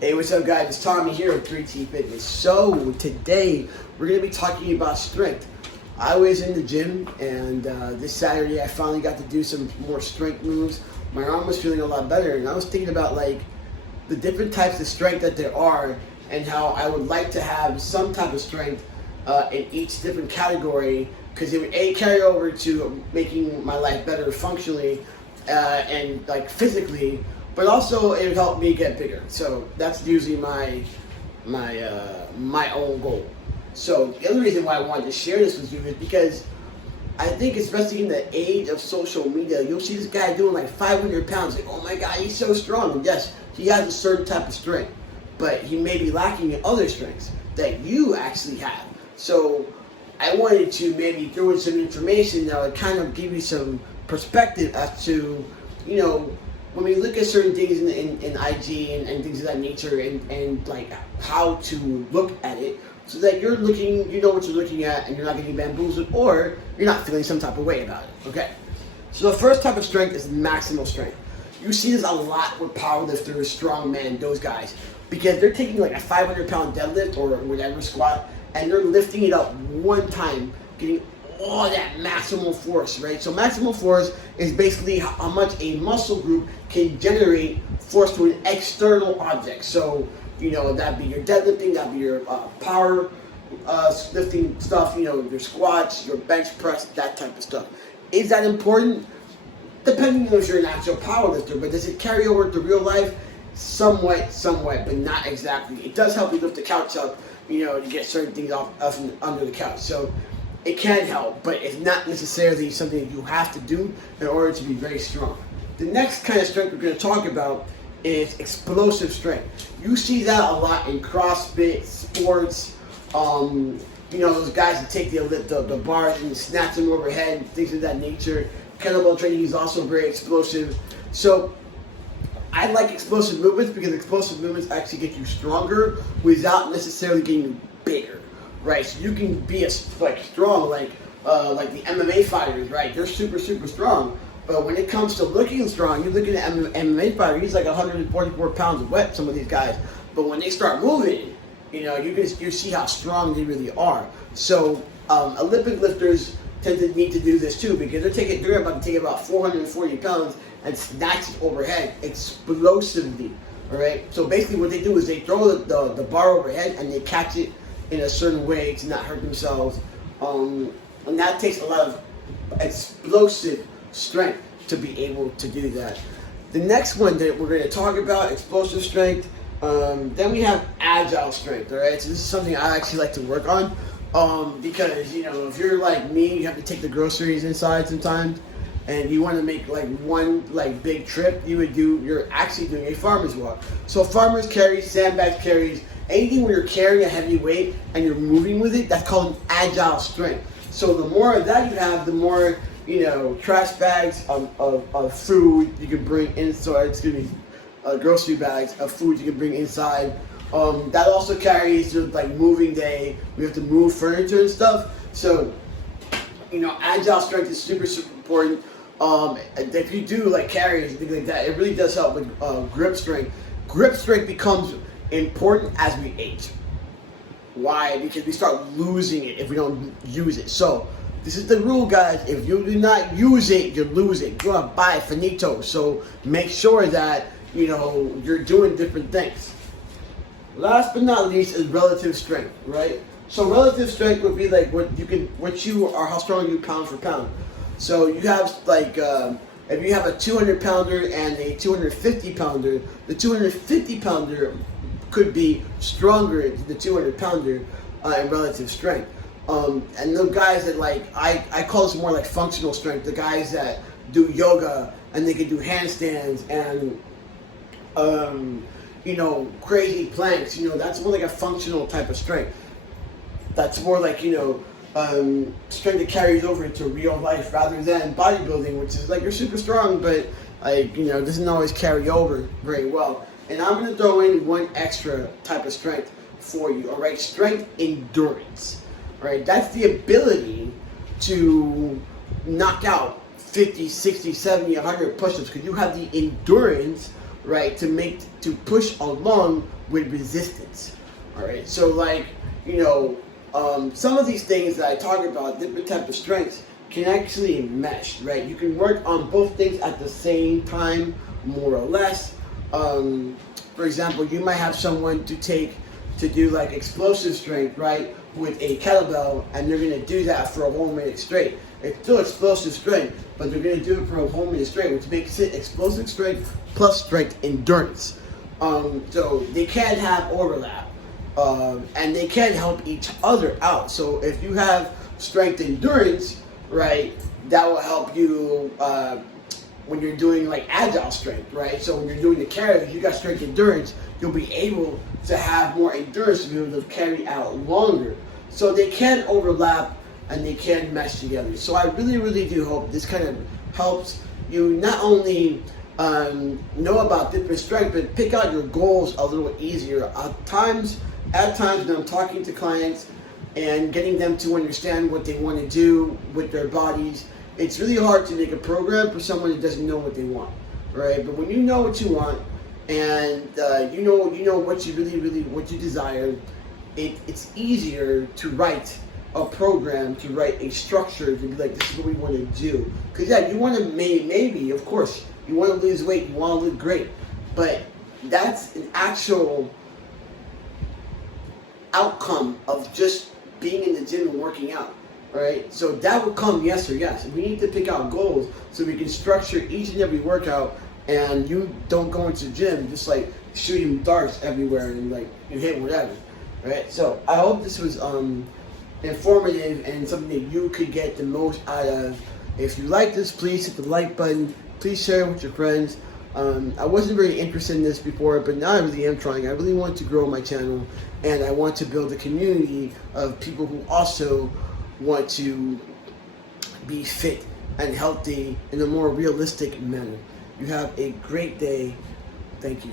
Hey, what's up, guys? It's Tommy here with 3T Fitness. So today we're going to be talking about strength. I was in the gym, and this Saturday I finally got to do some more strength moves. My arm was feeling a lot better, and I was thinking about like the different types of strength that there are, and how I would like to have some type of strength in each different category, because it would carry over to making my life better functionally and like physically. But also it would help me get bigger. So that's usually my own goal. So the other reason why I wanted to share this with you is because I think, especially in the age of social media, you'll see this guy doing like 500 pounds. Like, oh my God, he's so strong. And yes, he has a certain type of strength, but he may be lacking in other strengths that you actually have. So I wanted to maybe throw in some information that would kind of give you some perspective as to, when we look at certain things in IG and things of that nature, and like how to look at it, so that you know what you're looking at, and you're not getting bamboozled, or you're not feeling some type of way about it. Okay, so the first type of strength is maximal strength. You see this a lot with powerlifters, strongmen, those guys, because they're taking like a 500-pound deadlift or whatever squat, and they're lifting it up one time, getting all that maximal force, right? So maximal force is basically how much a muscle group can generate force to an external object. So, that'd be your deadlifting, that'd be your power lifting stuff, your squats, your bench press, that type of stuff. Is that important? Depending on if you're an actual power lifter, but does it carry over to real life? Somewhat, but not exactly. It does help you lift the couch up, to get certain things off under the couch. So it can help, but it's not necessarily something that you have to do in order to be very strong. The next kind of strength we're going to talk about is explosive strength. You see that a lot in CrossFit, sports, those guys that take the bars and snatch them overhead, things of that nature. Kettlebell training is also very explosive. So I like explosive movements because explosive movements actually get you stronger without necessarily getting you bigger. Right, so you can be strong like the MMA fighters, right? They're super strong, but when it comes to looking strong, you're looking at MMA fighter. He's like 144 pounds of wet. Some of these guys, but when they start moving, you see how strong they really are. So Olympic lifters tend to need to do this too, because they're about to take about 440 pounds and snatch it overhead explosively. All right, so basically what they do is they throw the bar overhead and they catch it in a certain way to not hurt themselves, and that takes a lot of explosive strength to be able to do that. The next one that we're going to talk about, explosive strength, then we have agile strength. All right, so this is something I actually like to work on, because if you're like me, you have to take the groceries inside sometimes, and you want to make like one big trip. You're actually doing a farmer's walk. So farmers carry, sandbags carries, anything where you're carrying a heavy weight and you're moving with it, that's called an agile strength. So the more of that you have, the more, trash bags of food you can bring inside, grocery bags of food you can bring inside. That also carries like moving day. We have to move furniture and stuff. So, agile strength is super important. If you do like carries and things like that, it really does help with grip strength. Grip strength becomes important as we age. Why? Because we start losing it if we don't use it. So this is the rule, guys. If you do not use it, you lose it. You're gonna buy it finito. So make sure that you're doing different things. Last but not least is relative strength, right? So relative strength would be like how strong you pound for pound. So you have like if you have a 200 pounder and a 250 pounder, the 250 pounder could be stronger than the 200 pounder in relative strength. And the guys that I call this more like functional strength, the guys that do yoga and they can do handstands and crazy planks, that's more like a functional type of strength. That's more like, strength that carries over into real life rather than bodybuilding, which is like you're super strong, but doesn't always carry over very well. And I'm going to throw in one extra type of strength for you, all right? Strength endurance, all right? That's the ability to knock out 50, 60, 70, 100 push-ups because you have the endurance right, to push along with resistance. All right, so like, some of these things that I talk about, different type of strengths, can actually mesh, right? You can work on both things at the same time, more or less. For example, you might have someone to do like explosive strength, right, with a kettlebell, and they're gonna do that for a whole minute straight. It's still explosive strength, but they're gonna do it for a whole minute straight, which makes it explosive strength plus strength endurance. So they can have overlap, and they can help each other out. So if you have strength endurance, right, that will help you when you're doing like agile strength, right? So when you're doing the carries, you got strength endurance, you'll be able to have more endurance to be able to carry out longer. So they can overlap and they can mesh together. So I really, really do hope this kind of helps you not only know about different strength, but pick out your goals a little easier. At times when I'm talking to clients and getting them to understand what they want to do with their bodies, it's really hard to make a program for someone that doesn't know what they want, right? But when you know what you want and you know what you really what you desire, it's easier to write a program, to write a structure, to be like, this is what we want to do. Because yeah, you want to maybe, of course, you want to lose weight, you want to look great, but that's an actual outcome of just being in the gym and working out. Right, so that will come yes or yes. We need to pick out goals so we can structure each and every workout, and you don't go into the gym just like shooting darts everywhere and like you hit whatever. Right, so I hope this was informative and something that you could get the most out of. If you like this, please hit the like button. Please share it with your friends. I wasn't very interested in this before, but now I really am trying. I really want to grow my channel, and I want to build a community of people who also want to be fit and healthy in a more realistic manner. You have a great day. Thank you.